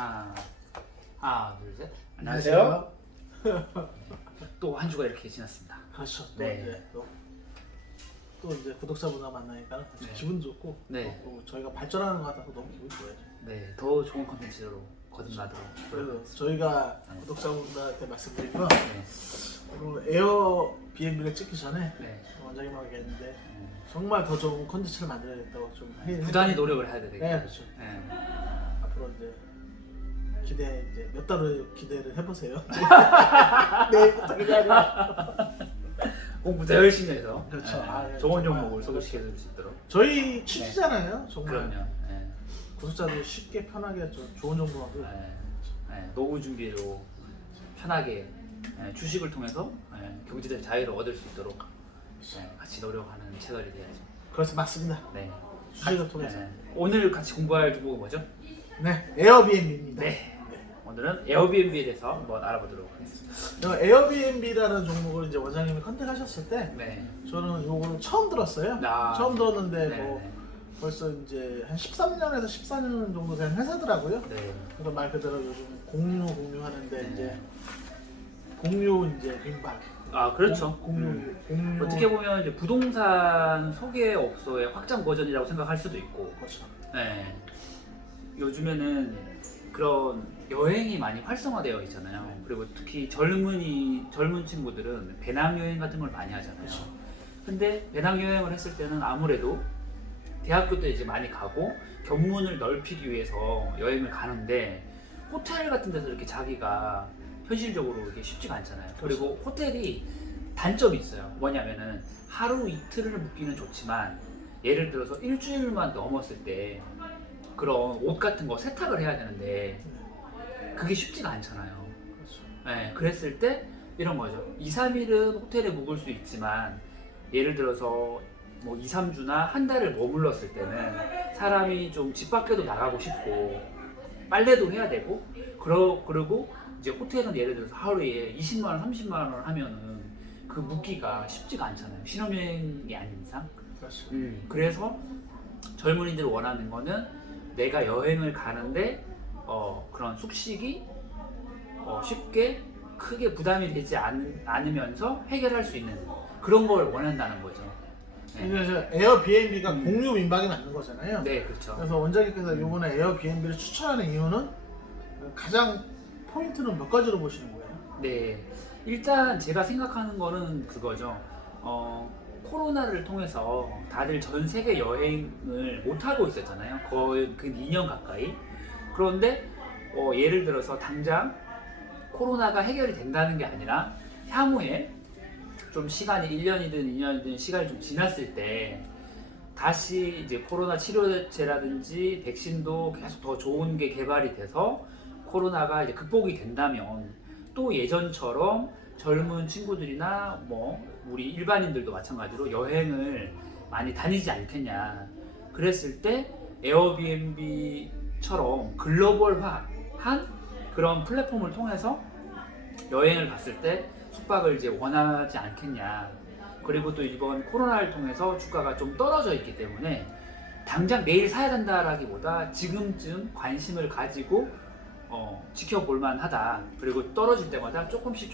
하나, 둘, 셋. 안녕하세요. 또 한 주가 이렇게 지났습니다. 그렇죠. 또 네. 이제 또 이제 구독자분과 만나니까 네. 기분 좋고 네. 또 저희가 발전하는 것 같아서 너무 기분 좋아요. 네, 더 좋은 컨텐츠로 거듭나도록. 그래서 저희가 구독자분들한테 말씀드린 건 네. 오늘 에어비앤비를 찍기 전에 네. 원장님하고 얘기했는데 정말 더 좋은 컨텐츠를 만들어야겠다고 좀 부단히 노력을 해야 되겠죠. 네, 그렇죠. 네. 앞으로 이제 이제 몇 달을 기대를 해보세요. 내일부터 그냥 공부 더 열심히 해서 그렇죠. 네. 아, 네. 좋은 정말. 종목을 소개시켜줄 수 있도록. 저희 취지잖아요. 정말 그럼요. 네. 구독자들이 쉽게 편하게 좀 좋은 정보하고 네. 네. 노후 준비로 편하게 주식을 통해서 경제적 자유를 얻을 수 있도록 같이 노력하는 채널이 돼야죠. 그래서 맞습니다. 네. 주식을 통해서. 네. 오늘 같이 공부할 종목은 뭐죠? 네, 에어비앤비입니다. 네. 오늘은 에어비앤비에 대해서 한번 알아보도록 하겠습니다. 에어비앤비라는 종목을 이제 원장님이 컨택하셨을 때 네. 저는 요거를 처음 들었어요. 아, 처음 들었는데 네. 뭐 벌써 이제 한 13년에서 14년 정도 된 회사더라고요. 네. 그래서 말 그대로 요즘 공유하는데 네. 이제 공유 이제 민박. 아, 그렇죠. 공유. 어떻게 보면 이제 부동산 소개업소의 확장 버전이라고 생각할 수도 있고, 그렇죠. 네. 요즘에는 그런 여행이 많이 활성화되어 있잖아요. 그리고 특히 젊은 친구들은 배낭여행 같은 걸 많이 하잖아요. 그렇죠. 근데 배낭여행을 했을 때는 아무래도 대학교 때 이제 많이 가고 견문을 넓히기 위해서 여행을 가는데 호텔 같은 데서 이렇게 자기가 현실적으로 이게 쉽지가 않잖아요. 그리고 호텔이 단점이 있어요. 뭐냐면은 하루 이틀을 묵기는 좋지만 예를 들어서 일주일만 넘었을 때 그런 옷 같은 거 세탁을 해야 되는데 그게 쉽지가 않잖아요. 그렇죠. 네, 그랬을 때 이런 거죠. 2, 3일은 호텔에 묵을 수 있지만 예를 들어서 뭐 2, 3주나 한 달을 머물렀을 때는 사람이 좀 집 밖에도 나가고 싶고 빨래도 해야 되고 그리고 이제 호텔은 예를 들어서 하루에 20만 원, 30만 원 하면은 그 묵기가 쉽지가 않잖아요. 신혼여행이 아닌 이상. 그렇죠. 그래서 젊은이들 원하는 거는 내가 여행을 가는데 그런 숙식이 쉽게 크게 부담이 되지 않으면서 해결할 수 있는 그런 걸 원한다는 거죠. 네, 그래서 에어비앤비가 공유 민박이 맞는 거잖아요. 네, 그렇죠. 그래서 원장님께서 이번에 에어비앤비를 추천하는 이유는 가장 포인트는 몇 가지로 보시는 거예요? 네, 일단 제가 생각하는 거는 그거죠. 코로나를 통해서 다들 전 세계 여행을 못 하고 있었잖아요. 거의 그 2년 가까이. 그런데 예를 들어서 당장 코로나가 해결이 된다는 게 아니라 향후에 좀 시간이 1년이든 2년이든 시간이 좀 지났을 때 다시 이제 코로나 치료제라든지 백신도 계속 더 좋은 게 개발이 돼서 코로나가 이제 극복이 된다면 또 예전처럼 젊은 친구들이나 뭐 우리 일반인들도 마찬가지로 여행을 많이 다니지 않겠냐. 그랬을 때 에어비앤비처럼 글로벌화한 그런 플랫폼을 통해서 여행을 갔을 때 숙박을 이제 원하지 않겠냐. 그리고 또 이번 코로나를 통해서 주가가 좀 떨어져 있기 때문에 당장 내일 사야 된다라기보다 지금쯤 관심을 가지고 지켜볼 만하다. 그리고 떨어질 때마다 조금씩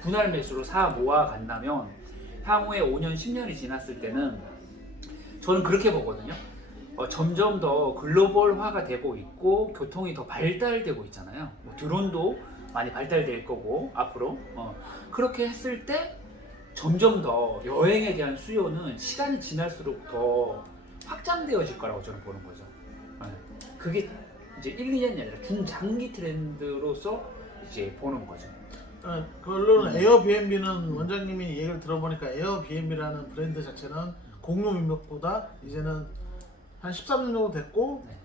분할 매수로 사 모아 간다면 향후에 5년, 10년이 지났을 때는 저는 그렇게 보거든요. 점점 더 글로벌화가 되고 있고 교통이 더 발달되고 있잖아요. 뭐 드론도 많이 발달될 거고 앞으로 그렇게 했을 때 점점 더 여행에 대한 수요는 시간이 지날수록 더 확장되어질 거라고 저는 보는 거죠. 그게 이제 1, 2년이 아니라 중장기 트렌드로서 이제 보는 거죠. 결론은 에어비앤비는 원장님이 얘기를 들어보니까 에어비앤비라는 브랜드 자체는 공유 민박보다 이제는 한 13년 정도 됐고 네.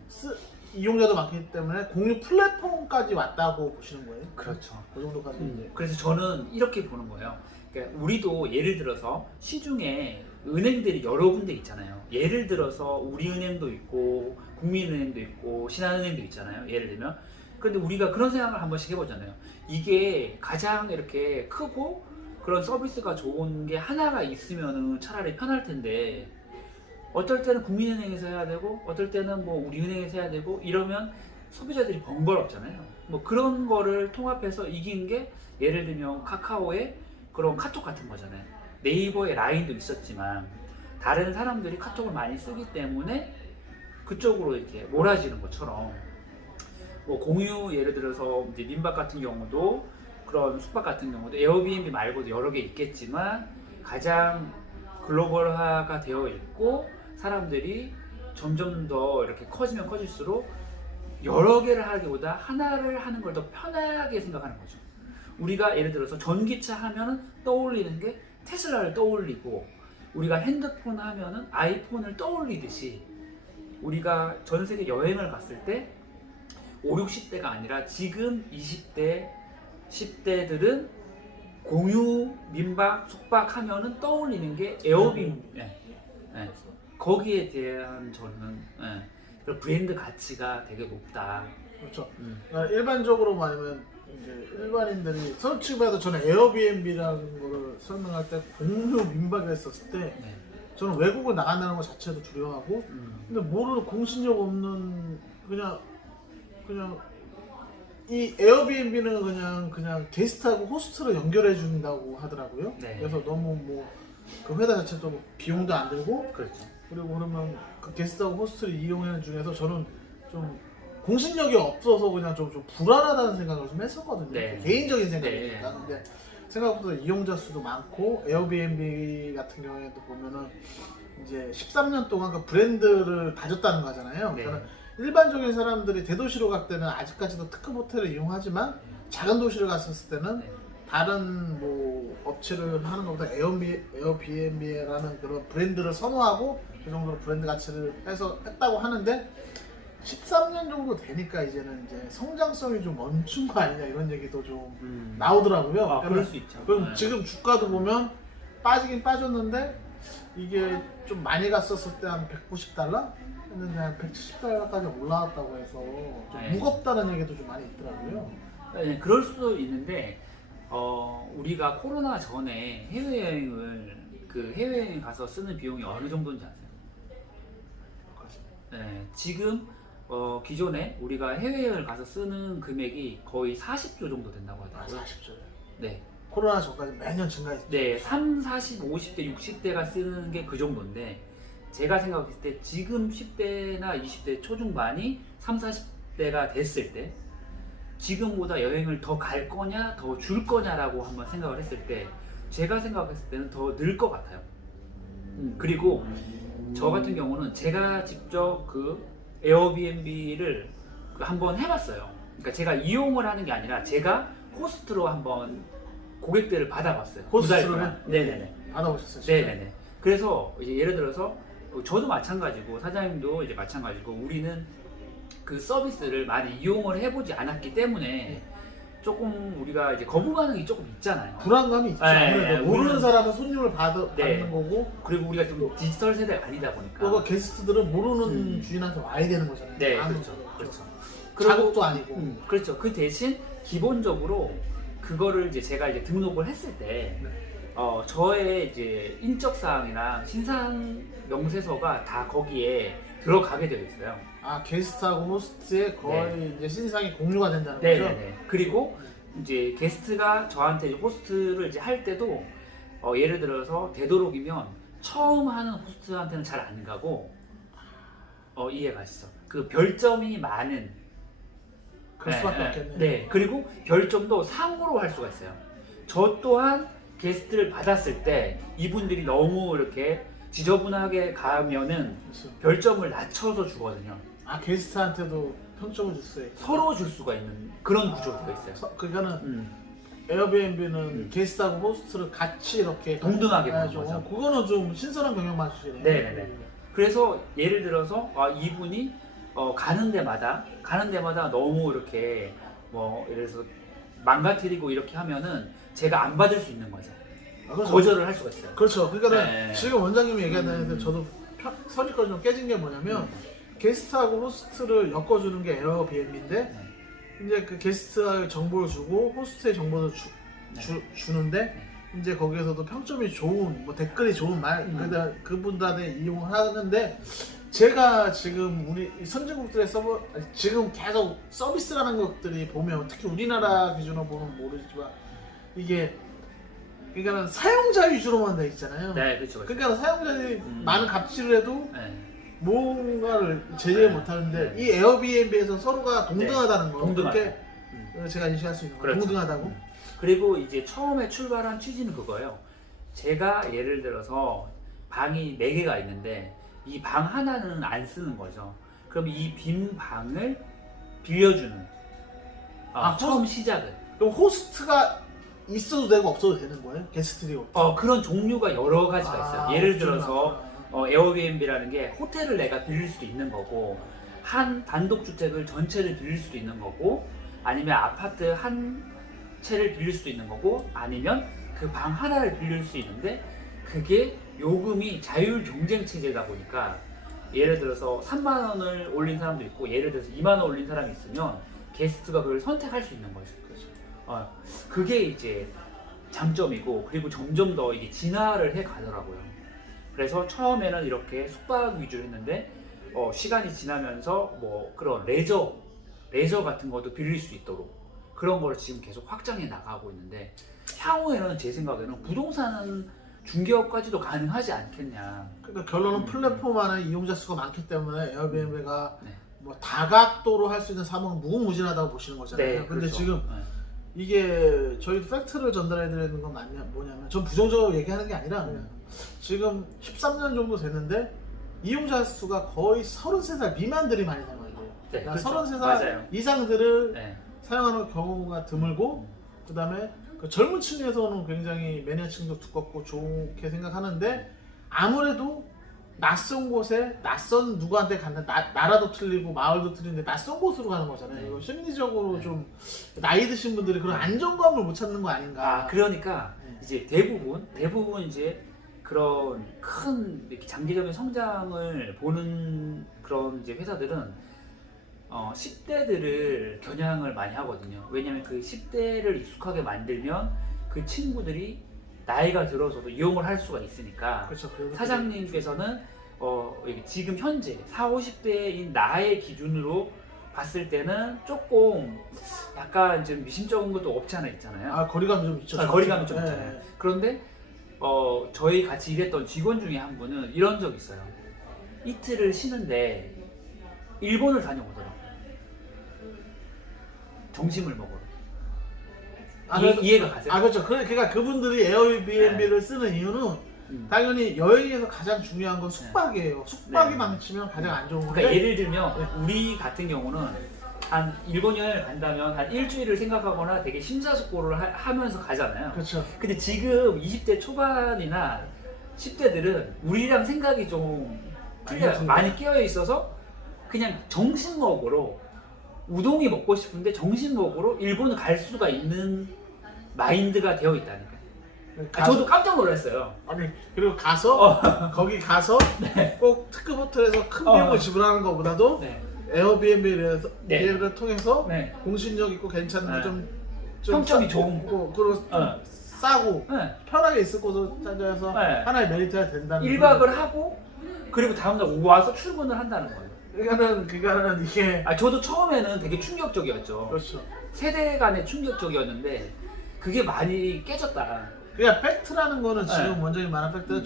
이용자도 많기 때문에 공유 플랫폼까지 왔다고 보시는 거예요? 그렇죠. 그 정도까지 이제. 그래서 저는 이렇게 보는 거예요. 그러니까 우리도 예를 들어서 시중에 은행들이 여러 군데 있잖아요. 예를 들어서 우리은행도 있고 국민은행도 있고 신한은행도 있잖아요. 예를 들면. 근데 우리가 그런 생각을 한 번씩 해보잖아요. 이게 가장 이렇게 크고 그런 서비스가 좋은 게 하나가 있으면은 차라리 편할 텐데 어떨 때는 국민은행에서 해야 되고 어떨 때는 뭐 우리은행에서 해야 되고 이러면 소비자들이 번거롭잖아요. 뭐 그런 거를 통합해서 이긴 게 예를 들면 카카오의 그런 카톡 같은 거잖아요. 네이버의 라인도 있었지만 다른 사람들이 카톡을 많이 쓰기 때문에 그쪽으로 이렇게 몰아지는 것처럼 뭐 공유 예를 들어서 이제 민박 같은 경우도 그런 숙박 같은 경우도 에어비앤비 말고도 여러 개 있겠지만 가장 글로벌화가 되어 있고 사람들이 점점 더 이렇게 커지면 커질수록 여러 개를 하기보다 하나를 하는 걸 더 편하게 생각하는 거죠. 우리가 예를 들어서 전기차 하면은 떠올리는 게 테슬라를 떠올리고 우리가 핸드폰 하면은 아이폰을 떠올리듯이 우리가 전 세계 여행을 갔을 때 5, 60대가 아니라 지금 20대, 10대들은 공유, 민박, 숙박 하면은 떠올리는 게 에어비앤비. 네. 네. 거기에 대한 저는 그 브랜드 가치가 되게 높다. 그렇죠. 그러니까 일반적으로 말하면 이제 일반인들이 솔직히 말해서 저는 에어비앤비라는 거를 설명할 때 공유 민박이라 했었을 때 네. 저는 외국을 나간다는 것 자체도 두려워하고 근데 모르는 공신력 없는 그냥 이 에어비앤비는 그냥 게스트하고 호스트를 연결해 준다고 하더라고요. 네. 그래서 너무 뭐 그 회사 자체도 비용도 안 들고 그렇죠. 그리고 그러면 그 게스트하고 호스트를 이용하는 중에서 저는 좀 공신력이 없어서 그냥 좀 불안하다는 생각을 좀 했었거든요. 네. 개인적인 생각이니까. 네. 근데 생각보다 이용자 수도 많고 에어비앤비 같은 경우에도 보면은 이제 13년 동안 그 브랜드를 다졌다는 거잖아요. 네. 그러니까 일반적인 사람들이 대도시로 갈 때는 아직까지도 특급 호텔을 이용하지만 작은 도시를 갔었을 때는 네. 다른 뭐 업체를 하는 것보다 에어비앤비라는 그런 브랜드를 선호하고 그 정도로 브랜드 가치를 해서 했다고 하는데 13년 정도 되니까 이제는 이제 성장성이 좀 멈춘 거 아니냐 이런 얘기도 좀 나오더라고요. 아, 그럴 수 있죠. 그럼 네. 지금 주가도 보면 빠지긴 빠졌는데 이게 좀 많이 갔었을 때 한 190달러? 했는데 한 170달러까지 올라왔다고 해서 좀 네. 무겁다는 얘기도 좀 많이 있더라고요. 네, 그럴 수도 있는데 우리가 코로나 전에 해외여행 가서 쓰는 비용이 어느 정도인지 아세요? 네, 지금 기존에 우리가 해외여행을 가서 쓰는 금액이 거의 40조 정도 된다고 하더라고요. 40조요. 네. 코로나 전까지 매년 증가했죠. 네, 3, 40, 50대, 60대가 쓰는 게 그 정도인데 제가 생각했을 때 지금 10대나 20대 초중반이 3, 40대가 됐을 때 지금보다 여행을 더 갈 거냐 더 줄 거냐라고 한번 생각을 했을 때 제가 생각했을 때는 더 늘 것 같아요. 그리고 저 같은 경우는 제가 직접 그 에어비앤비를 한번 해봤어요. 그러니까 제가 이용을 하는 게 아니라 제가 호스트로 한번 고객들을 받아봤어요. 호스트로요? 네네네. 받아보셨어요? 네네네. 그래서 이제 예를 들어서 저도 마찬가지고 사장님도 이제 마찬가지고 우리는 그 서비스를 많이 이용을 해보지 않았기 때문에 조금 우리가 이제 거부 반응이 조금 있잖아요. 불안감이 있죠. 네, 아무래도 네, 모르는 우리는- 사람은 손님을 네. 받는 거고 그리고 우리가 좀 디지털 세대가 아니다 보니까. 그리고 게스트들은 모르는 주인한테 와야 되는 거잖아요. 네, 아무 그렇죠. 소리 없죠. 그렇죠. 자극도 아니고. 그렇죠. 그 대신 기본적으로 그거를 이제 제가 이제 등록을 했을 때 네. 저의 이제 인적 사항이랑 신상 명세서가 다 거기에 들어가게 되어 있어요. 아 게스트하고 호스트의 거의 이제 신상이 공유가 된다는 거죠. 네네네. 그리고 이제 게스트가 저한테 이제 호스트를 이제 할 때도 예를 들어서 되도록이면 처음 하는 호스트한테는 잘 안 가고 이해가시죠? 그 별점이 많은 그럴 수밖에 없겠네요. 네. 그리고 별점도 상으로 할 수가 있어요. 저 또한 게스트를 받았을 때 이분들이 너무 이렇게 지저분하게 가면은 그렇죠. 별점을 낮춰서 주거든요. 아 게스트한테도 평점을 줄 수 있고 서로 줄 수가 있는 그런 구조가 되어 있어요. 그러니까는 에어비앤비는 게스트하고 호스트를 같이 이렇게 동등하게 보는 해야죠. 거죠. 그거는 좀 신선한 경영 방식이네요. 네네네. 그래서 예를 들어서 이분이 가는 데마다 너무 이렇게 뭐 예를 들어서 망가뜨리고 이렇게 하면은 제가 안 받을 수 있는 거죠. 아, 그렇죠. 거절을 할 수가 있어요. 그렇죠. 그러니까 네. 지금 원장님이 얘기하는데 저도 선입견이 좀 깨진 게 뭐냐면 게스트하고 호스트를 엮어주는 게 에어비앤비인데 이제 그 게스트의 정보를 주고 호스트의 정보를 주는데 이제 거기에서도 평점이 좋은 뭐 댓글이 좋은 말 그분들한테 이용을 하는데 제가 지금 우리 선진국들의 지금 계속 서비스라는 것들이 보면 특히 우리나라 기준으로 보면 모르지만 이게 그러니까는 사용자 위주로만 돼 있잖아요. 네, 그렇죠. 그러니까 사용자들이 많은 갑질을 해도 네. 뭔가를 제재 네. 못 하는데 네. 이 에어비앤비에서 서로가 동등하다는 거. 동등하다. 그렇게 제가 인식할 수 있는 거예요. 그렇죠. 동등하다고. 그리고 이제 처음에 출발한 취지는 그거예요. 제가 예를 들어서 방이 4개가 있는데 이 방 하나는 안 쓰는 거죠. 그럼 이 빈 방을 빌려주는 처음 시작은. 그럼 호스트가 있어도 되고 없어도 되는 거예요? 게스트리 그런 종류가 여러 가지가 있어요. 예를 들어서 에어비앤비라는 게 호텔을 내가 빌릴 수도 있는 거고 한 단독주택을 전체를 빌릴 수도 있는 거고 아니면 아파트 한 채를 빌릴 수도 있는 거고 아니면 그 방 하나를 빌릴 수 있는데 그게 요금이 자율 경쟁 체제다 보니까 예를 들어서 3만 원을 올린 사람도 있고 예를 들어서 2만 원 올린 사람이 있으면 게스트가 그걸 선택할 수 있는 거죠. 그렇죠. 그게 이제 장점이고 그리고 점점 더 이게 진화를 해 가더라고요. 그래서 처음에는 이렇게 숙박 위주로 했는데 시간이 지나면서 뭐 그런 레저 같은 것도 빌릴 수 있도록 그런 걸 지금 계속 확장해 나가고 있는데 향후에는 제 생각에는 부동산 중개업까지도 가능하지 않겠냐. 그러니까 결론은 플랫폼 안에 이용자 수가 많기 때문에 에어비앤비가 네. 뭐 다각도로 할 수 있는 사업은 무궁무진하다고 보시는 거잖아요. 네, 근데 그렇죠. 지금 이게 저희 팩트를 전달해 드리는 건 뭐냐면 전 부정적으로 얘기하는 게 아니라 그냥 지금 13년 정도 됐는데 이용자 수가 거의 33살 미만들이 많이 사용하는 거예요. 네, 그러니까 그렇죠. 33살 맞아요. 이상들을 네. 사용하는 경우가 드물고 그 다음에 그 젊은 층에서는 굉장히 매니아층도 두껍고 좋게 생각하는데 아무래도 낯선 곳에 낯선 누구한테 간다 나라도 틀리고 마을도 틀린데 낯선 곳으로 가는 거잖아요. 이거 심리적으로 좀 나이 드신 분들이 그런 안정감을 못 찾는 거 아닌가. 그러니까 이제 대부분 이제 그런 큰 이렇게 장기적인 성장을 보는 그런 이제 회사들은 10대들을 겨냥을 많이 하거든요. 왜냐면 그 10대를 익숙하게 만들면 그 친구들이 나이가 들어서도 이용을 할 수가 있으니까 그렇죠. 사장님께서는 지금 현재 40, 50대인 나의 기준으로 봤을 때는 조금 약간 좀 미심쩍은 것도 없지 않아 있잖아요. 거리감이 좀 있죠. 거리감이 좀 있잖아요. 그런데 저희 같이 일했던 직원 중에 한 분은 이런 적이 있어요. 이틀을 쉬는데 일본을 다녀오더라고요. 점심을 먹으러. 이해가 가세요? 그렇죠. 그러니까 그분들이 에어비앤비를 쓰는 이유는 당연히 여행에서 가장 중요한 건 숙박이에요. 숙박이 네. 망치면 가장 안 좋은 건데. 그러니까 예를 들면 우리 같은 경우는 한 일본 여행을 간다면 한 일주일을 생각하거나 되게 심사숙고를 하면서 가잖아요. 그렇죠. 근데 지금 20대 초반이나 10대들은 우리랑 생각이 좀 틀려요. 많이 끼어 있어서 그냥 정신 먹으러 우동이 먹고 싶은데 정신 먹으러 일본을 갈 수가 있는 마인드가 되어 있다니까요. 저도 깜짝 놀랐어요. 아니 그리고 가서 거기 가서 네. 꼭 특급 호텔에서 큰 비용을 지불하는 것보다도 네. 에어비앤비를 네. 통해서 네. 공신력 있고 괜찮은 네. 좀 평점이 좋은 거 그리고 싸고 네. 편하게 있을 곳으로 찾아서 네. 하나의 메리트가 된다는 1박을 하고 그리고 다음날 와서 출근을 한다는 거예요. 그러니까는 이게 저도 처음에는 되게 충격적이었죠. 그렇죠. 세대 간의 충격적이었는데 그게 많이 깨졌다. 그러니까 팩트라는 거는 지금 네. 원장님 말한 팩트는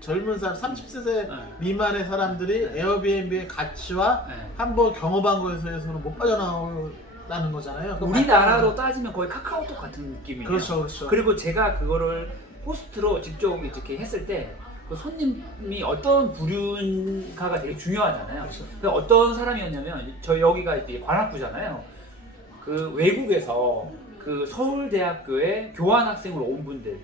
젊은 사람 30세 네. 미만의 사람들이 네. 에어비앤비의 가치와 네. 한번 경험한 거에서는 못 빠져나오는 거잖아요. 우리나라로 따지면 거의 카카오톡 같은 느낌이에요. 그렇죠. 그리고 제가 그거를 호스트로 직접 이렇게 했을 때 그 손님이 어떤 부류인가가 되게 중요하잖아요. 그렇죠. 근데 어떤 사람이었냐면 저희 여기가 이제 관악구잖아요. 그 외국에서 그 서울대학교에 교환학생으로 온 분들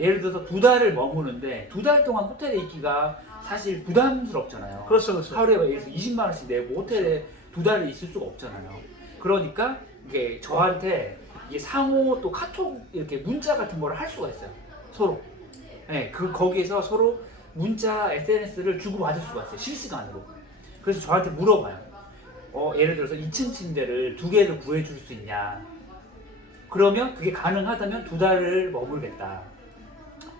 예를 들어서 2달을 머무는데 2달 동안 호텔에 있기가 사실 부담스럽잖아요. 그렇죠. 하루에 예를 들어서 20만 원씩 내고 호텔에 2달을 있을 수가 없잖아요. 그러니까 이게 저한테 이게 상호 또 카톡 이렇게 문자 같은 거를 할 수가 있어요. 서로. 네, 거기에서 서로 문자 SNS를 주고받을 수가 있어요. 실시간으로. 그래서 저한테 물어봐요. 예를 들어서 2층 침대를 2개를 구해줄 수 있냐. 그러면 그게 가능하다면 2달을 머물겠다.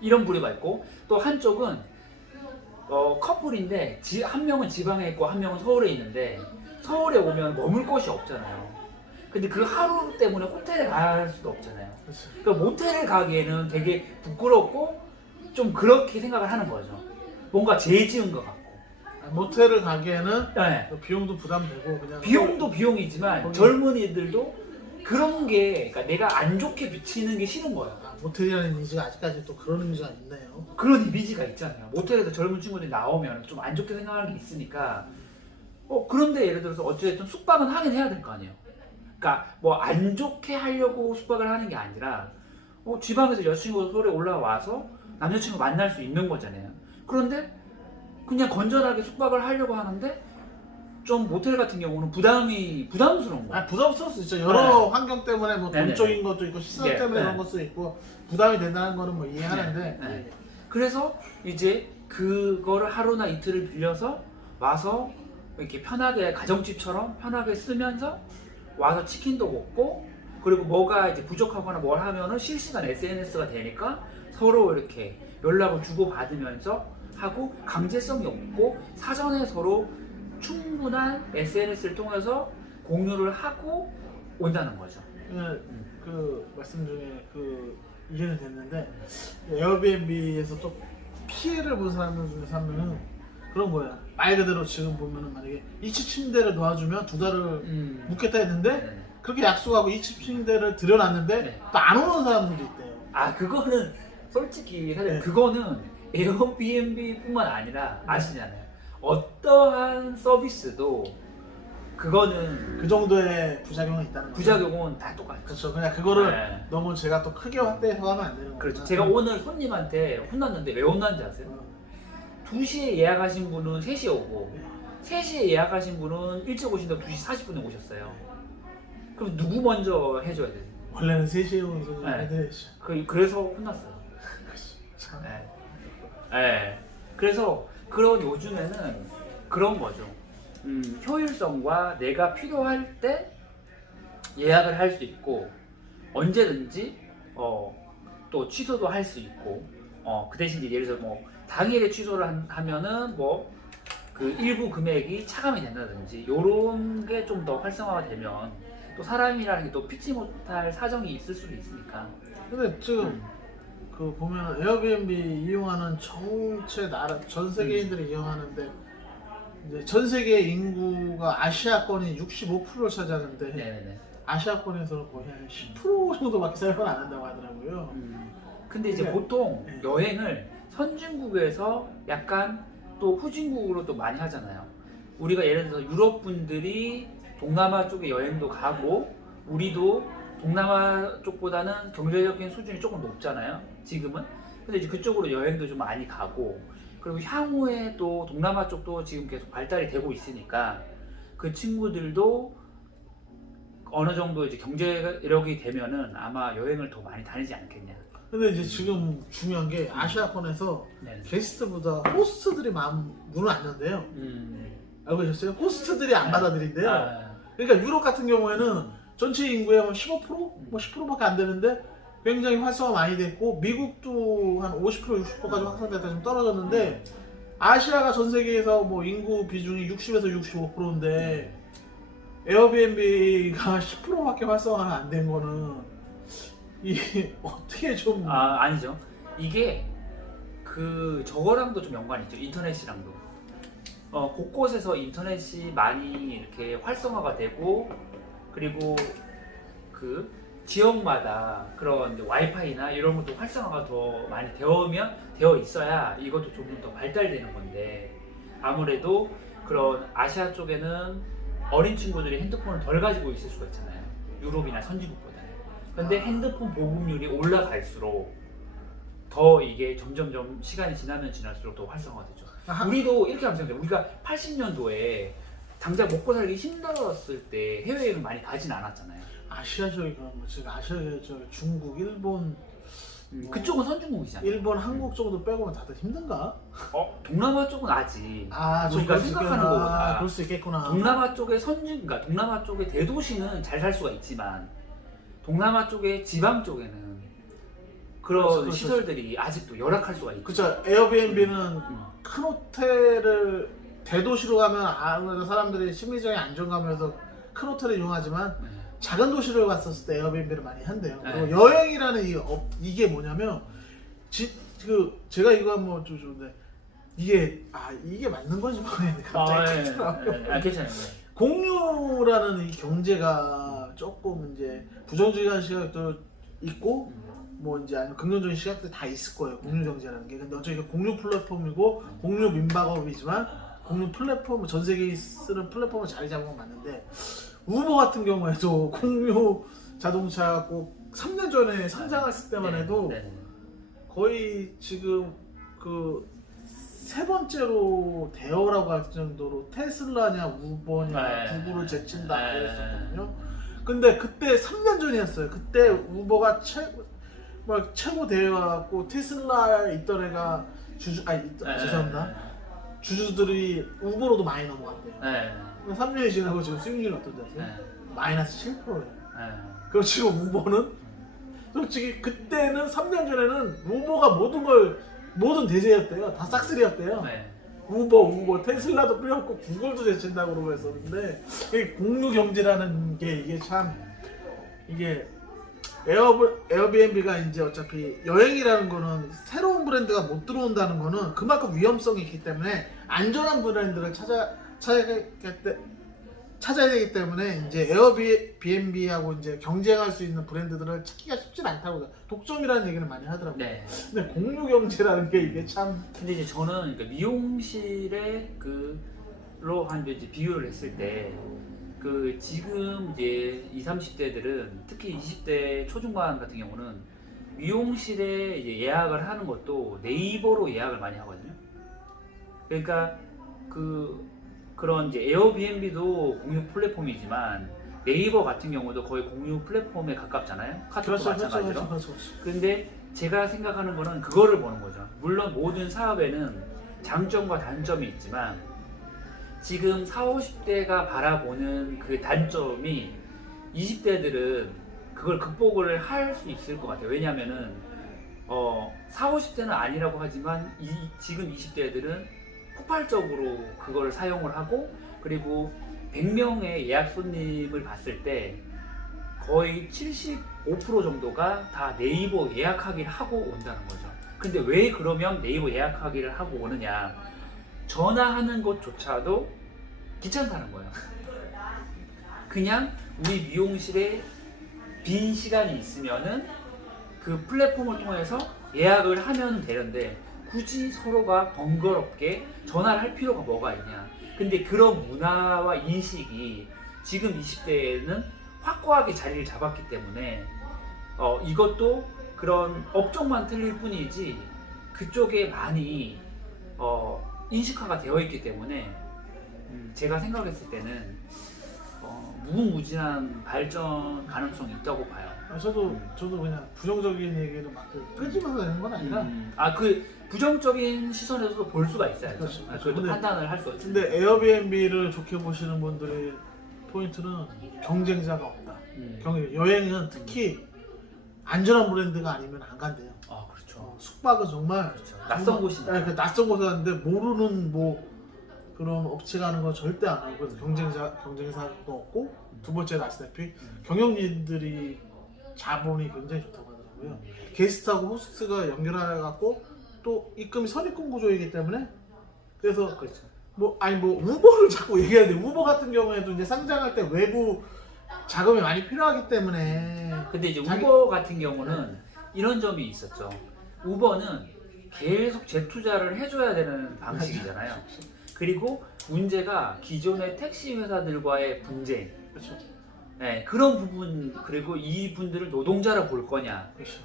이런 부류가 있고 또 한쪽은 커플인데 한 명은 지방에 있고 한 명은 서울에 있는데 서울에 오면 머물 곳이 없잖아요. 근데 그 하루 때문에 호텔에 갈 수도 없잖아요. 그렇죠. 그러니까 모텔을 가기에는 되게 부끄럽고 좀 그렇게 생각을 하는 거죠. 뭔가 죄 지은 것 같고. 모텔을 가기에는 네. 비용도 부담되고 그냥 비용도 비용이지만 거기- 젊은이들도 그런 게 그러니까 내가 안 좋게 비치는 게 싫은 거예요. 모텔이라는 이미지가 아직까지 또 그런 이미지가 있네요. 그런 이미지가 있잖아요. 모텔에서 젊은 친구들이 나오면 좀 안 좋게 생각하는 게 있으니까. 그런데 예를 들어서 어쨌든 숙박은 하긴 해야 될 거 아니에요. 그러니까 뭐 안 좋게 하려고 숙박을 하는 게 아니라 지방에서 여자친구가 서울에 올라와서 남자친구 만날 수 있는 거잖아요. 그런데 그냥 건전하게 숙박을 하려고 하는데 좀 모텔 같은 경우는 부담스러운 거예요. 부담스러울 수 있죠. 여러 네. 환경 때문에 뭐 네네네. 돈적인 것도 있고 시설 네, 때문에 네. 그런 것도 있고 부담이 된다는 거는 뭐 이해하는데 네. 그래서 이제 그거를 하루나 이틀을 빌려서 와서 이렇게 편하게 가정집처럼 편하게 쓰면서 와서 치킨도 먹고 그리고 뭐가 이제 부족하거나 뭘 하면은 실시간 SNS가 되니까 서로 이렇게 연락을 주고 받으면서 하고 강제성이 없고 사전에 서로 충분한 SNS를 통해서 공유를 하고 온다는 거죠. 그 말씀 중에 그 이해는 됐는데 에어비앤비에서 또 피해를 본 사람들 중에서 한 명은 그런 거야. 말 그대로 지금 보면은 만약에 2층 침대를 도와주면 2달을 묵겠다 했는데 네. 그렇게 약속하고 2층 침대를 들여놨는데 네. 또 안 오는 사람들도 있대요. 그거는 솔직히 사실 네. 그거는 에어비앤비뿐만 아니라 아시잖아요. 어떠한 서비스도 그거는 그 정도의 부작용은 있다는 거죠. 부작용은 다 똑같아요. 그렇죠. 그냥 그거를 네. 너무 제가 또 크게 확대해서 하면 안 되는 거죠. 그렇죠. 제가 오늘 손님한테 혼났는데 왜 혼났는지 아세요? 2시에 예약하신 분은 3시에 오고 3시에 예약하신 분은 일찍 오신다고 2시 40분에 오셨어요. 그럼 누구 먼저 해줘야 돼요? 원래는 3시에 오는 소리 네. 해드리죠. 그래서 혼났어요. 참. 네. 네. 그래서 그런 요즘에는 그런 거죠. 효율성과 내가 필요할 때 예약을 할 수 있고 언제든지 또 취소도 할 수 있고 그 대신 이제 예를 들어 뭐 당일에 취소를 하면은 뭐 그 일부 금액이 차감이 된다든지 요런 게 좀 더 활성화가 되면 또 사람이라는 게 또 피치 못할 사정이 있을 수도 있으니까. 근데 지금 그 보면 에어비앤비 이용하는 전체 나라 전 세계인들이 이용하는데 이제 전 세계 인구가 아시아권이 65%를 차지하는데 네네네. 아시아권에서는 거의 한 10% 정도밖에 사용을 안 한다고 하더라고요. 근데 이제 네. 보통 네. 여행을 선진국에서 약간 또 후진국으로 또 많이 하잖아요. 우리가 예를 들어서 유럽 분들이 동남아 쪽에 여행도 가고 우리도 동남아 쪽보다는 경제적인 수준이 조금 높잖아요. 지금은. 근데 이제 그쪽으로 여행도 좀 많이 가고 그리고 향후에 또 동남아 쪽도 지금 계속 발달이 되고 있으니까 그 친구들도 어느 정도 이제 경제력이 되면은 아마 여행을 더 많이 다니지 않겠냐. 근데 이제 지금 중요한 게 아시아권에서 네. 게스트보다 호스트들이 문을 안 연대요. 알고 계셨어요? 호스트들이 안 받아들인대요. 그러니까 유럽 같은 경우에는 전체 인구의 한 15%? 뭐 10%밖에 안 되는데 굉장히 활성화 많이 됐고 미국도 한 50% 60%까지 확산됐다 좀 떨어졌는데 아시아가 전 세계에서 뭐 인구 비중이 60에서 65%인데 에어비앤비가 10%밖에 활성화가 안 된 거는 이게 어떻게 좀 아니죠. 이게 그 저거랑도 좀 연관이 있죠. 인터넷이랑도. 곳곳에서 인터넷이 많이 이렇게 활성화가 되고 그리고 그 지역마다 그런 이제 와이파이나 이런 것도 활성화가 더 많이 되어 있어야 이것도 좀 더 발달되는 건데 아무래도 그런 아시아 쪽에는 어린 친구들이 핸드폰을 덜 가지고 있을 수가 있잖아요. 유럽이나 선진국보다는. 근데 핸드폰 보급률이 올라갈수록 더 이게 점점점 시간이 지나면 지날수록 더 활성화되죠. 우리도 이렇게 하면 생각해요. 우리가 80년도에 당장 먹고 살기 힘들었을 때 해외여행 많이 가진 않았잖아요. 아시아 쪽이 그런 거 지금 아시아 쪽 중국, 일본 그쪽은 선진국이잖아요. 일본, 한국 정도 빼고는 다들 힘든가? 동남아 쪽은 아직 좀 우리가 그럴 수 생각하는 있겠구나. 것보다 그럴 수 있겠구나. 동남아 쪽의 그러니까 동남아 쪽의 대도시는 잘 살 수가 있지만 동남아 쪽의 지방 쪽에는 그런 그렇죠. 시설들이 아직도 열악할 수가 있죠. 그렇죠. 에어비앤비는 큰 호텔을 대도시로 가면 아무래도 사람들이 심리적인 안정감에서 큰 호텔을 이용하지만 네. 작은 도시를 갔었을 때 에어비앤비를 많이 한대요. 네. 그리고 여행이라는 이게 뭐냐면 제가 이거 한번 좀 좋은데 이게 맞는 건지 모르겠는데 갑자기 괜찮아요. 공유라는 이 경제가 조금 이제 부정적인 시각도 있고 뭐 이제 아니면 긍정적인 시각도 다 있을 거예요. 공유 경제라는 게. 근데 어차피 공유 플랫폼이고 공유 민박업이지만 공유 플랫폼 전 세계에 쓰는 플랫폼을 자리 잡은 건 맞는데 우버 같은 경우에도 공유 자동차 꼭 3년 전에 상장했을 때만 해도 거의 지금 그 세 번째로 대어라고 할 정도로 테슬라냐 우버냐 구글을 제친다 그랬었거든요. 근데 그때 3년 전이었어요. 그때 우버가 최고 대여갖고 테슬라에 있던 애가 죄송합니다. 주주들이 우버로도 많이 넘어갔대요. 3년이 지나고 지금 수익률이 어떤지 아세요? 마이너스 7%예요. 그리고 지금 우버는 솔직히 그때는 3년 전에는 우버가 모든 대세였대요. 다 싹쓸이였대요. 우버, 테슬라도 필요 없고 구글도 제친다고 그러고 했었는데 이게 공유 경제라는 게 이게 참 이게 에어비앤비가 이제 어차피 여행이라는 거는 새로운 브랜드가 못 들어온다는 거는 그만큼 위험성이 있기 때문에 안전한 브랜드를 찾아야 되기 때문에 이제 에어비앤비하고 이제 경쟁할 수 있는 브랜드들을 찾기가 쉽진 않다고 독점이라는 얘기를 많이 하더라고요. 근데 공유 경제라는 게 이게 참. 근데 이제 저는 그러니까 미용실에 그로 한 이제 비유를 했을 때 지금 이제 20, 30대들은 특히 20대 초중반 같은 경우는 미용실에 이제 예약을 하는 것도 네이버로 예약을 많이 하거든요. 그러니까 그런 이제 에어비앤비도 공유 플랫폼이지만 네이버 같은 경우도 거의 공유 플랫폼에 가깝잖아요. 카톡도 마찬가지로. 근데 제가 생각하는 거는 그거를 보는 거죠. 물론 모든 사업에는 장점과 단점이 있지만 지금 40, 50대가 바라보는 그 단점이 20대들은 그걸 극복을 할 수 있을 것 같아요. 왜냐면은 40, 50대는 아니라고 하지만 지금 20대들은 폭발적으로 그걸 사용을 하고 그리고 100명의 예약 손님을 봤을 때 거의 75% 정도가 다 네이버 예약하기를 하고 온다는 거죠. 근데 왜 그러면 네이버 예약하기를 하고 오느냐? 전화하는 것조차도 귀찮다는 거예요. 그냥 우리 미용실에 빈 시간이 있으면은 그 플랫폼을 통해서 예약을 하면 되는데 굳이 서로가 번거롭게 전화를 할 필요가 뭐가 있냐. 근데 그런 문화와 인식이 지금 20대에는 확고하게 자리를 잡았기 때문에 이것도 그런 업종만 틀릴 뿐이지 그쪽에 많이 인식화가 되어 있기 때문에 제가 생각했을 때는 무궁무진한 발전 가능성이 있다고 봐요. 저도 그냥 부정적인 얘기를 막 끄집어서 내는 건 아니라 부정적인 시선에서도 볼 수가 있어요. 그렇죠. 그래도 판단을 할 수 있어요. 근데 에어비앤비를 좋게 보시는 분들의 포인트는 경쟁자가 없다. 여행은 특히 안전한 브랜드가 아니면 안 간대요. 그렇죠. 숙박은 정말 낯선 곳이니까. 낯선 곳에 갔는데 모르는 뭐 그런 업체가 하는 건 절대 안 하고 그래서 경쟁사도 없고 두 번째는 아시다시피 경영진들이 자본이 굉장히 좋다고 하더라고요. 게스트하고 호스트가 연결해갖고 또 입금이 선입금 구조이기 때문에 그래서 그렇죠. 뭐 우버를 자꾸 얘기하는데 우버 같은 경우에도 이제 상장할 때 외부 자금이 많이 필요하기 때문에 근데 이제 우버 같은 경우는 이런 점이 있었죠. 우버는 계속 재투자를 해줘야 되는 방식이잖아요. 그리고 문제가 기존의 택시 회사들과의 분쟁, 그렇죠. 그런 부분 그리고 이 분들을 노동자로 볼 거냐, 그렇죠.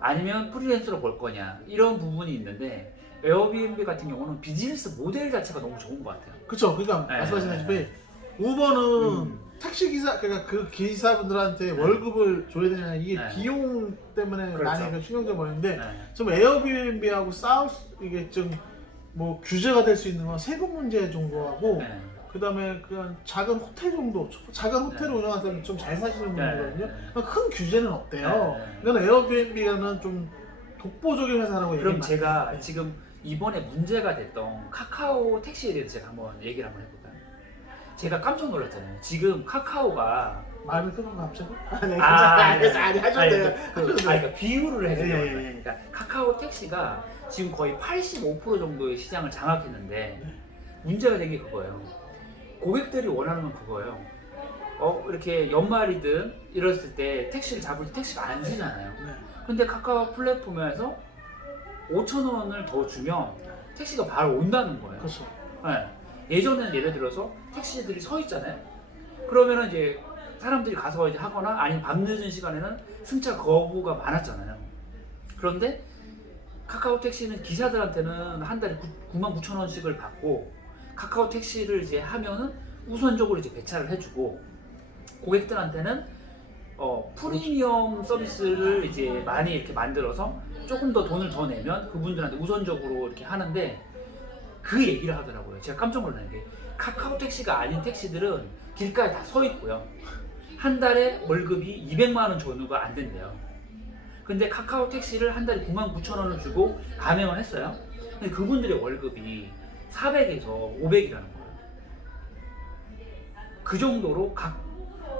아니면 프리랜서로 볼 거냐 이런 부분이 있는데 에어비앤비 같은 경우는 비즈니스 모델 자체가 너무 좋은 것 같아요. 그렇죠. 그러니까 말씀하시다시피 우버는 택시 기사 그러니까 그 기사분들한테 월급을 줘야 되잖아요. 이게 비용 때문에 그렇죠. 많이 신경전 버리는데 좀 에어비앤비하고 이게 좀 뭐 규제가 될 수 있는 건 세금 문제 정도하고 그다음에 그냥 작은 호텔 정도, 작은 호텔을 운영하는 좀 잘 사시는 네. 분들거든요. 네. 그러니까 큰 규제는 없대요. 네. 그러니까 에어비앤비는 좀 독보적인 회사라고 그럼 얘기를 제가 많이 해요. 지금 이번에 문제가 됐던 카카오 택시에 대해서 제가 한번 얘기를 한번 해볼까요? 제가 깜짝 놀랐잖아요. 지금 카카오가 말을 끊은 거 갑자기? 네, 아니, 하셔도 돼요. 그러니까 비유를 해드려요. 예, 예, 예. 그러니까 카카오 택시가 지금 거의 85% 정도의 시장을 장악했는데 문제가 된 게 그거예요. 고객들이 원하는 건 그거예요. 이렇게 연말이든 이랬을 때 택시를 잡을 때 택시가 안 쓰잖아요. 네. 근데 카카오 플랫폼에서 5,000원을 더 주면 택시가 바로 온다는 거예요. 그렇죠. 네. 예전에는 예를 들어서 택시들이 서 있잖아요. 그러면은 이제 사람들이 가서 이제 하거나 아니면 밤늦은 시간에는 승차 거부가 많았잖아요. 그런데 카카오 택시는 기사들한테는 한 달에 99,000원씩을 받고 카카오 택시를 이제 하면은 우선적으로 이제 배차를 해주고 고객들한테는 프리미엄 서비스를 이제 많이 이렇게 만들어서 조금 더 돈을 더 내면 그분들한테 우선적으로 이렇게 하는데 그 얘기를 하더라고요. 제가 깜짝 놀란 게 카카오 택시가 아닌 택시들은 길가에 다 서 있고요. 한 달에 월급이 200만 원 전후가 안 된대요. 근데 카카오 택시를 한 달에 99,000원을 주고 가맹을 했어요. 근데 그분들의 월급이 400에서 500이라는 거예요. 그 정도로 각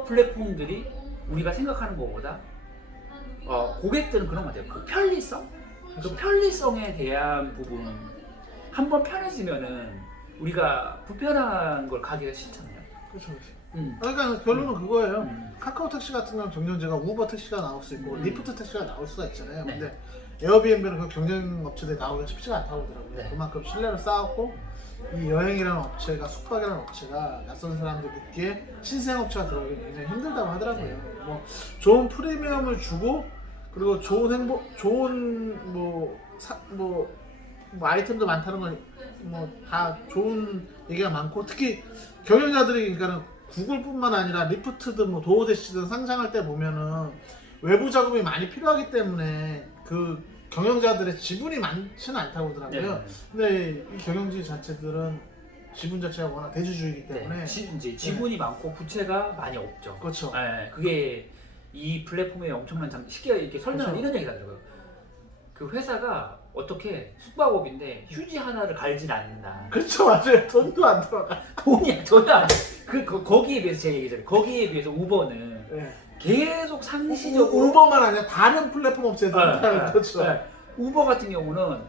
플랫폼들이 우리가 생각하는 것보다 고객들은 그런 것 같아요. 그 편리성? 그 편리성에 대한 부분은 한번 편해지면은 우리가 불편한 걸 가기가 싫잖아요. 그렇죠. 그러니까 결론은 그거예요. 음. 카카오 택시 같은 경우는 경쟁제가 우버 택시가 나올 수 있고 음. 리프트 택시가 나올 수가 있잖아요. 네. 근데 에어비앤비는 그 경쟁 업체들이 나오기가 쉽지가 않다고 하더라고요. 네. 그만큼 신뢰를 쌓았고 이 여행이라는 업체가 숙박이라는 업체가 낯선 사람들 듣기에 신생 업체가 들어오기 굉장히 힘들다고 하더라고요. 네. 뭐 좋은 프리미엄을 주고 그리고 좋은 행복, 좋은 뭐 아이템도 많다는 건 뭐 다 좋은 얘기가 많고 특히 경영자들이 그러니까는 구글뿐만 아니라 리프트든 뭐 도어대시든 상장할 때 보면은 외부 자금이 많이 필요하기 때문에 그 경영자들의 지분이 많지는 않다고 하더라고요. 네. 근데 이 경영지 자체들은 지분 자체가 워낙 대주주이기 때문에 네. 이제 지분이 많고 부채가 많이 없죠. 그렇죠. 네. 그게 이 플랫폼의 엄청난 쉽게 이렇게 설명을 그렇죠. 이런 얘기가 하더라고요. 그 회사가 어떻게 숙박업인데 휴지 하나를 갈진 않는다. 그렇죠, 맞아요. 돈도 안 들어가. 돈이 전혀 안 돼. 거기에 비해서 제가 얘기했잖아요. 거기에 비해서 우버는 네. 계속 상시적으로 우버만 아니라 다른 플랫폼 업체들 그렇죠. 우버 같은 경우는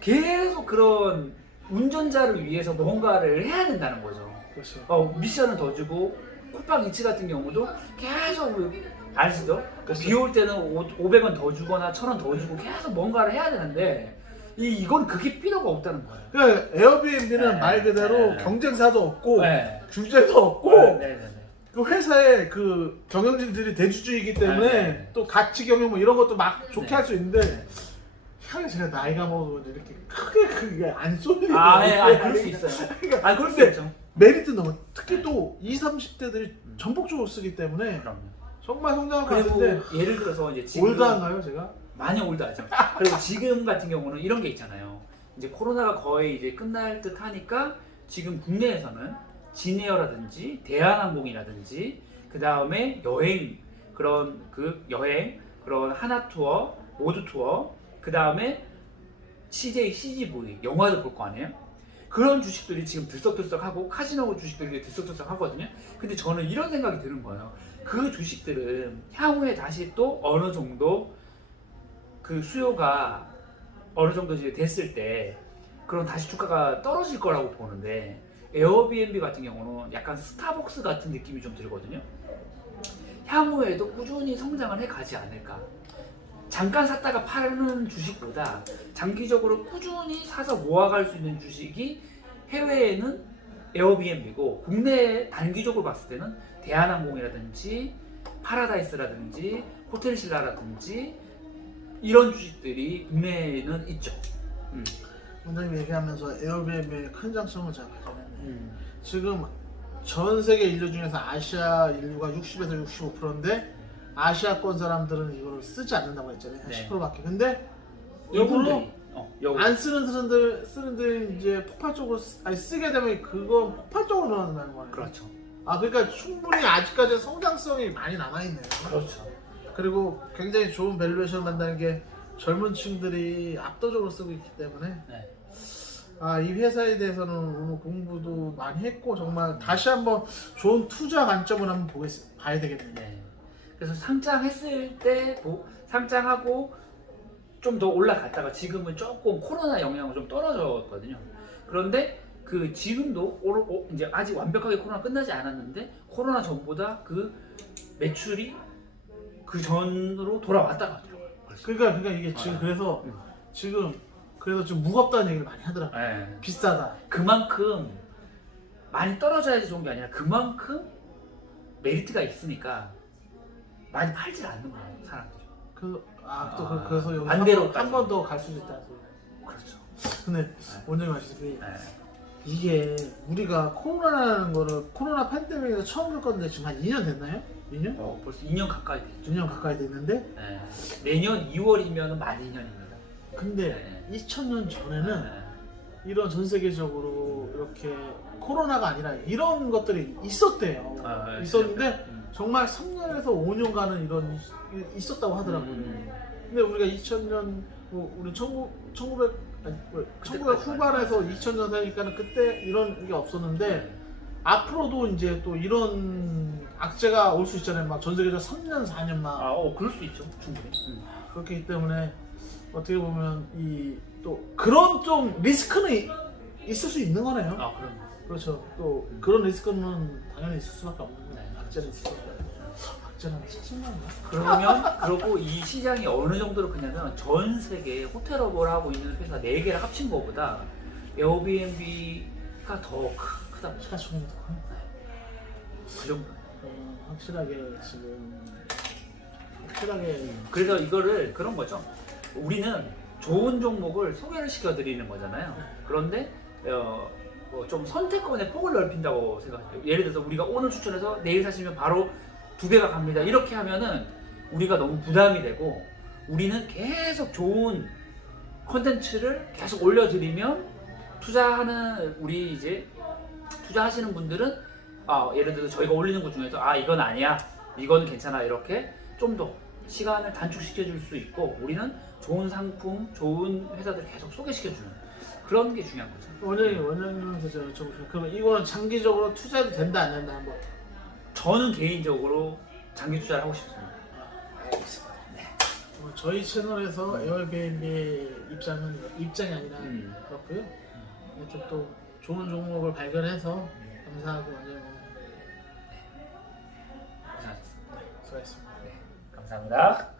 계속 그런 운전자를 위해서 뭔가를 해야 된다는 거죠. 그렇죠. 미션을 더 주고 쿠팡 이츠 같은 경우도 계속 아시죠? 비 올 때는 500원 더 주거나 1,000원 더 주고 계속 뭔가를 해야 되는데 이건 그게 필요가 없다는 거예요. 그러니까 에어비앤비는 네. 말 그대로 네. 경쟁사도 없고 네. 규제도 없고 네. 그 회사의 그 경영진들이 대주주이기 때문에 네. 또 가치 경영 뭐 이런 것도 막 좋게 네. 할 수 있는데 향이 제가 나이가 먹어도 이렇게 크게 그게 안 쏠리는 그럴 수 있어요. 그럴 수 있죠. 메리트 너무 특히 네. 또 20, 30대들이 전폭적으로 쓰기 때문에 그럼요. 정말 성장할 것 그리고 같은데 예를 들어서 이제 지금 올드한가요 제가? 많이 올드하죠. 그리고 지금 같은 경우는 이런 게 있잖아요. 이제 코로나가 거의 이제 끝날 듯 하니까 지금 국내에서는 진에어라든지 대한항공이라든지 그 다음에 여행 그런 하나 투어, 모두 투어 그 다음에 CJ, CGV 영화도 볼 거 아니에요? 그런 주식들이 지금 들썩들썩하고 카지노 주식들이 들썩들썩 하거든요. 근데 저는 이런 생각이 드는 거예요. 그 주식들은 향후에 다시 또 어느 정도 그 수요가 어느 정도 이제 됐을 때 그럼 다시 주가가 떨어질 거라고 보는데 에어비앤비 같은 경우는 약간 스타벅스 같은 느낌이 좀 들거든요. 향후에도 꾸준히 성장을 해 가지 않을까. 잠깐 샀다가 파는 주식보다 장기적으로 꾸준히 사서 모아갈 수 있는 주식이 해외에는 에어비앤비고 국내 단기적으로 봤을 때는 대한항공이라든지 파라다이스라든지 호텔신라라든지 이런 주식들이 국내에는 있죠. 원장님 얘기하면서 에어비앤비의 큰 장점을 제가 발견했네요. 지금 전 세계 인류 중에서 아시아 인류가 60에서 65%인데 아시아권 사람들은 이거를 쓰지 않는다고 했잖아요. 한 네. 10%밖에. 근데 이분들이 안 쓰는 쓰는들 이제 폭발적으로 쓰게 되면 그건 폭발적으로 늘어난다는 거예요. 그렇죠. 그러니까 충분히 아직까지 성장성이 많이 남아있네요. 그렇죠. 그리고 굉장히 좋은 밸류에이션을 만드는 게 젊은 층들이 압도적으로 쓰고 있기 때문에 네. 이 회사에 대해서는 오늘 공부도 많이 했고 정말 다시 한번 좋은 투자 관점을 한번 봐야 되겠네요. 네. 그래서 상장했을 때 상장하고 좀 더 올라갔다가 지금은 조금 코로나 영향으로 좀 떨어졌거든요. 그런데 그 지금도 이제 아직 완벽하게 코로나 끝나지 않았는데 코로나 전보다 그 매출이 그 전으로 돌아왔다가 하더라고요. 그러니까 이게 지금 그래서 좀 무겁다는 얘기를 많이 하더라고요. 네. 비싸다. 그만큼 많이 떨어져야지 좋은 게 아니라 그만큼 메리트가 있으니까 많이 팔질 않는 거예요, 사람들이. 그래서 여기 반대로 한 번 더 갈 수도 있다. 그렇죠. 근데 원장님 아시다시피 네. 이게 우리가 코로나라는 거를 코로나 팬데믹에서 처음 겪었는데 지금 한 2년 됐나요? 2년? 벌써 2년 가까이 됐죠. 2년 가까이 됐는데 네. 내년 2월이면 만 2년입니다. 근데 2000년 전에는 네. 이런 전 세계적으로 이렇게 코로나가 아니라 이런 것들이 있었대요. 네. 있었는데 정말 3년에서 5년간은 이런 있었다고 하더라고요. 근데 우리가 2000년 우리 1900 후반에서 2000년 사이니까는 그때 이런 게 없었는데 앞으로도 이제 또 이런 악재가 올 수 있잖아요. 막 전 세계적으로 3년 4년 막 그럴 수 있죠. 충분히. 그렇기 때문에 어떻게 보면 또 그런 좀 리스크는 있을 수 있는 거네요. 그럼. 그렇죠. 또 그런 리스크는 당연히 있을 수밖에 없는 거예요. 네. 악재는 있을 수밖에 없는 거예요. 악재는 그러면 그리고 이 시장이 어느 정도로 크냐면 전 세계 호텔업을 하고 있는 회사 4개를 합친 것보다 에어비앤비가 더 크다 보니까 시가총액이 더 커요. 그 정도. 확실하게 그래서 이거를 그런 거죠. 우리는 좋은 종목을 소개를 시켜드리는 거잖아요. 그런데 좀 선택권의 폭을 넓힌다고 생각해요. 예를 들어서 우리가 오늘 추천해서 내일 사시면 바로 2배가 갑니다. 이렇게 하면은 우리가 너무 부담이 되고 우리는 계속 좋은 컨텐츠를 계속 올려드리면 우리 이제 투자하시는 분들은 예를 들어서 저희가 올리는 것 중에서 이건 아니야, 이거는 괜찮아 이렇게 좀 더 시간을 단축시켜 줄 수 있고 우리는 좋은 상품, 좋은 회사들을 계속 소개시켜주는 그런 게 중요한 거죠. 원장님한테 제가 여쭤보시면 그러면 이거는 장기적으로 투자해도 된다 안 된다 한번. 저는 개인적으로 장기 투자를 하고 싶습니다. 알겠습니다. 네. 저희 채널에서 에어비앤비 입장이 아니라 그렇고요. 이렇게 또 좋은 종목을 발견해서 감사하고 원장님 고생하셨습니다. 수고하셨습니다. 감사합니다.